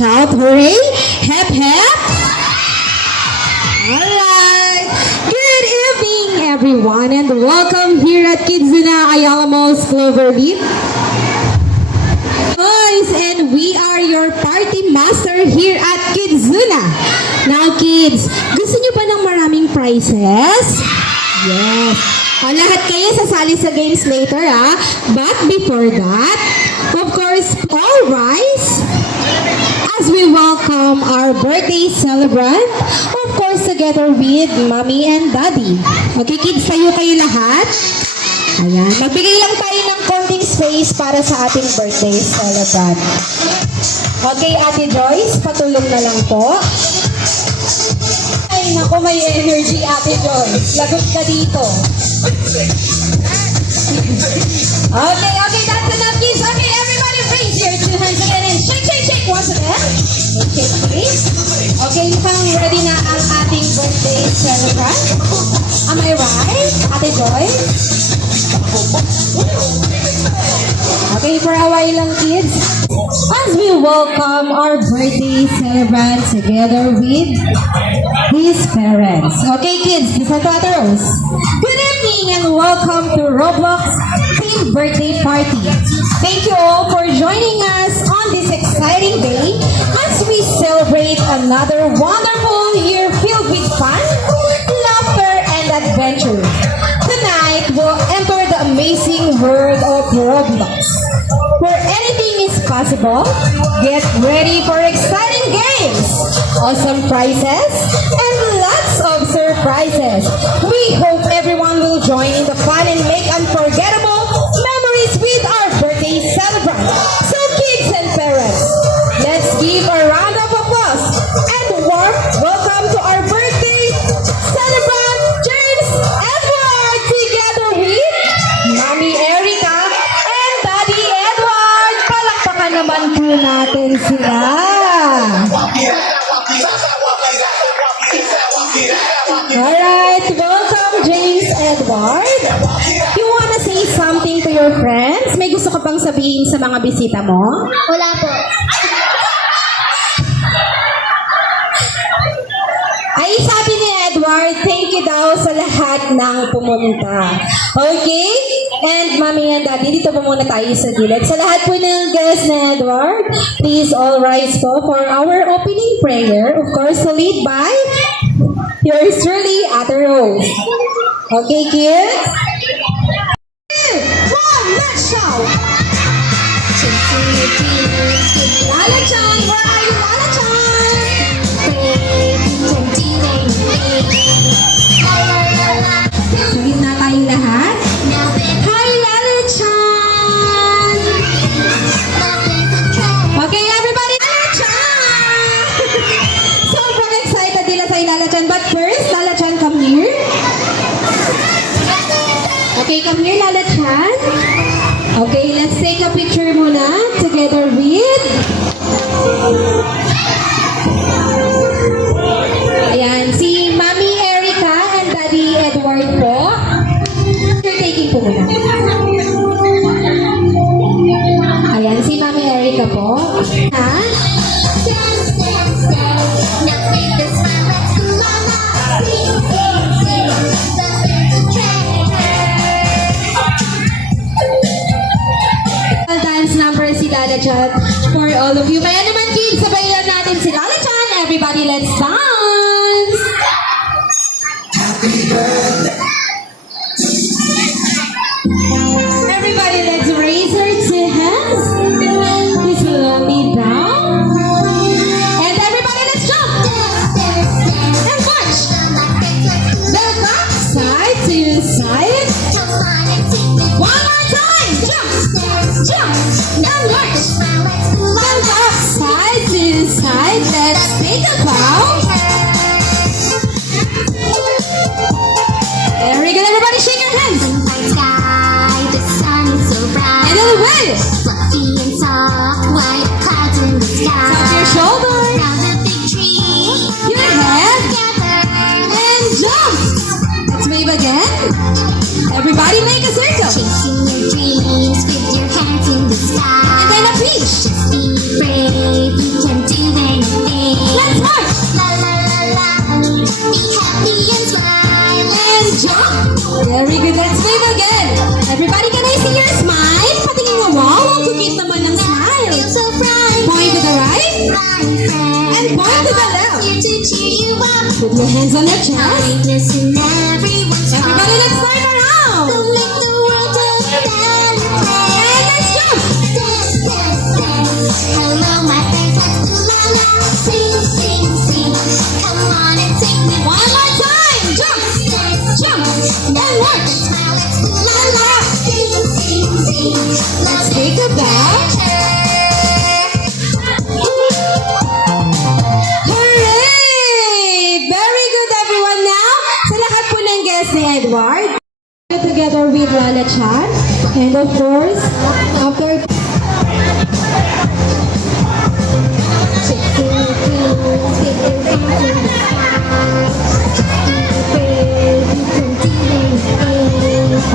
shout hooray, hep hep. Alright, good evening everyone and welcome here at Kidzuna Ayala Malls Cloverleaf. Boys, and we are your party master here at Kidzuna. Now kids, gusto niyo ba ng maraming prizes? Yes. O, lahat kayo sasali sa games later But before that, of course, all rise as we welcome our birthday celebrant, of course, together with Mommy and Daddy. Okay, kids, tayo kayo lahat. Ayan, magbigay lang tayo ng konting space para sa ating birthday celebrant. Okay, Ate Joyce, patulong na lang po. Ay, naku, may energy, Ate Joyce. Lagot ka dito. Okay, that's enough, kids. Okay, everybody raise your two hands again and shake, shake, shake once again. Okay, please. Okay, mukhang ready na ang ating birthday celebrant. Am I right, Ate Joyce? Okay, for a while lang, kids. As we welcome our birthday celebrant together with his parents. Okay, kids, listen to Ate Rose. Good evening and welcome to Roblox Team Birthday Party. Thank you all for joining us on this exciting day as we celebrate another wonderful year filled with fun, laughter, and adventure. Tonight, we'll enter the amazing world of Roblox, where anything is possible. Get ready for exciting games, awesome prizes, and lots of surprises. We hope everyone will join in the fun and make unforgettable memories with our birthday celebrant. So kids and parents, let's give a round of applause and warm welcome to our birthday celebrant, James Edward, together with Mommy Erica and Daddy Edward. Palakpakan naman po natin sila. Alright, welcome James Edward. You wanna say something to your friends? May gusto ka pang sabihin sa mga bisita mo? Wala po. Ay, sabi ni Edward, thank you daw sa lahat ng pumunta. Okay? And Mommy and Daddy, dito po muna tayo sa gilid. Sa lahat po ng guests na Edward, please all rise po for our opening prayer. Of course, to lead by yours truly, Ate Rose. Okay, kids? One, let's shout! Lala Chan, where are you, Lala Chan? Sabihin na tayong lahat. Hi, Lala Chan! Okay, everybody, Lala Chan! Sobrang excited nila sa Lala Chan. But first, Lala Chan, come here. Okay, come here, Lala Chan. Okay, let's take a picture muna together with... Ayan, si Mommy Erica and Daddy Edward po. You're taking po muna. Ayan, si Mommy Erica po. Ha? Dance number si Lala Chan for all of you. Kaya naman kids, sabayan natin si Lala Chan. Everybody, let's dance! Everybody, let's raise our two hands. Please let me down. And everybody, let's jump! And march! Then back, side to side. One more time! Jump! Jump! And march! Then back, side to side. Let's take a bow. Very good, everybody, shake your hands. And then away. Tap your shoulders. Your head. And jump. Let's wave again. Everybody make a circle. Chasing your dreams with your hands in the sky. And then a peach. Just be brave, you can do jump. Very good. Let's wave again. Everybody, can I see your smile? Patingin mo, wow. Ang cute naman ng smile. Point to the right. And point to the left. Put your hands on your chest. Everybody, let's turn around. And let's jump. Hello, my friends, let's do la la. Sing, sing, sing. Come on and take me. One more time. Jump. Jump. And work. Smile, let's do la la. Sing, sing, sing. Let's Take it back. Hooray! Very good, everyone. Now, sa lahat po ng guests ni Edward, together with Lala Chan, and of course, after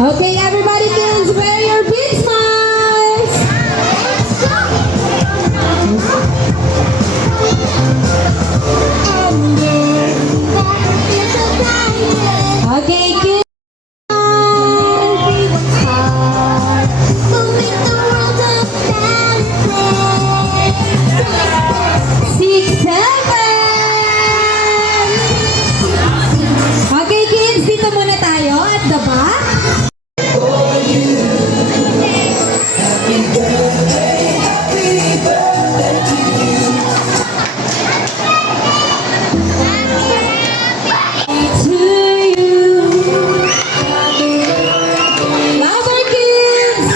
okay, everybody, kids, wear your big smiles. Okay, kids. 6, 7. Okay, kids, dito muna tayo at the back. To you. Louder, kids.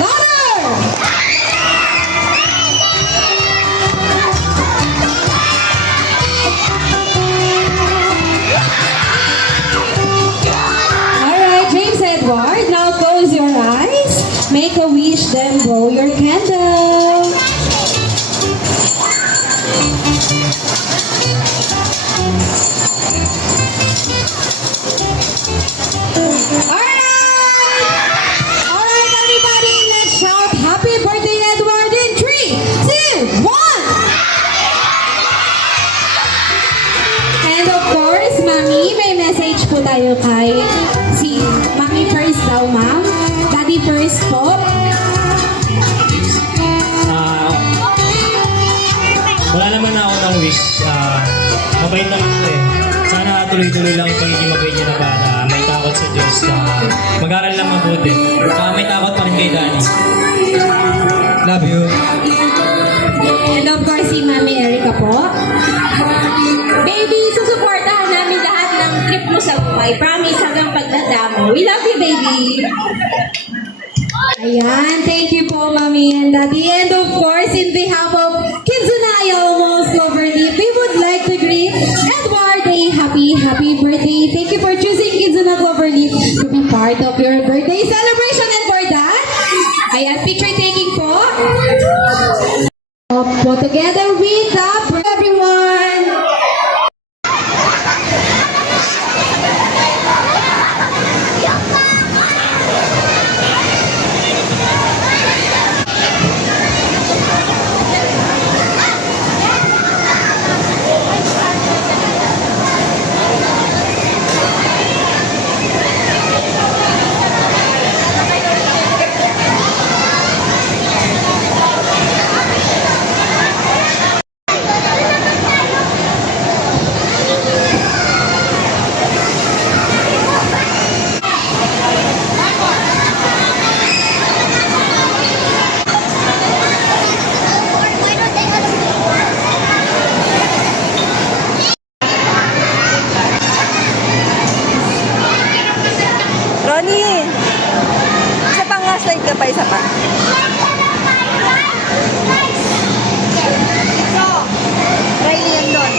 Louder. Alright, James Edward, now close your eyes. Make a wish, then blow your candle. Alright, everybody, let's shout happy birthday, Edward, in 3, 2, 1. And of course, Mami, may message po tayo kay si Mami first daw, ma'am. Daddy first po. Wala naman ako ng wish. Mabait naman ko eh. Sana tuloy-tuloy lang yung pagiging mabait niya na bata. May takot sa Diyos. Mag-aral lang mabuti. Saka may takot pa rin kay Danny. Love you. And of course, si Mami Erica po. Baby, susuportahan namin lahat ng trip mo sa buhay. Promise hanggang pagtanda mo. We love you, baby. Ayan, thank you po, Mami and Daddy. And of course, in behalf of Kizunaya Almost Cloverleaf, we would like to greet Edward a happy birthday. Thank you for choosing Kizuna Cloverleaf to be part of your birthday celebration. And for that, ayan, picture taking po. Po together with the everyone. Ronnie! Isa pa nga, slide ka pa, isa pa. Ito! Riley yan doon.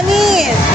Johnny!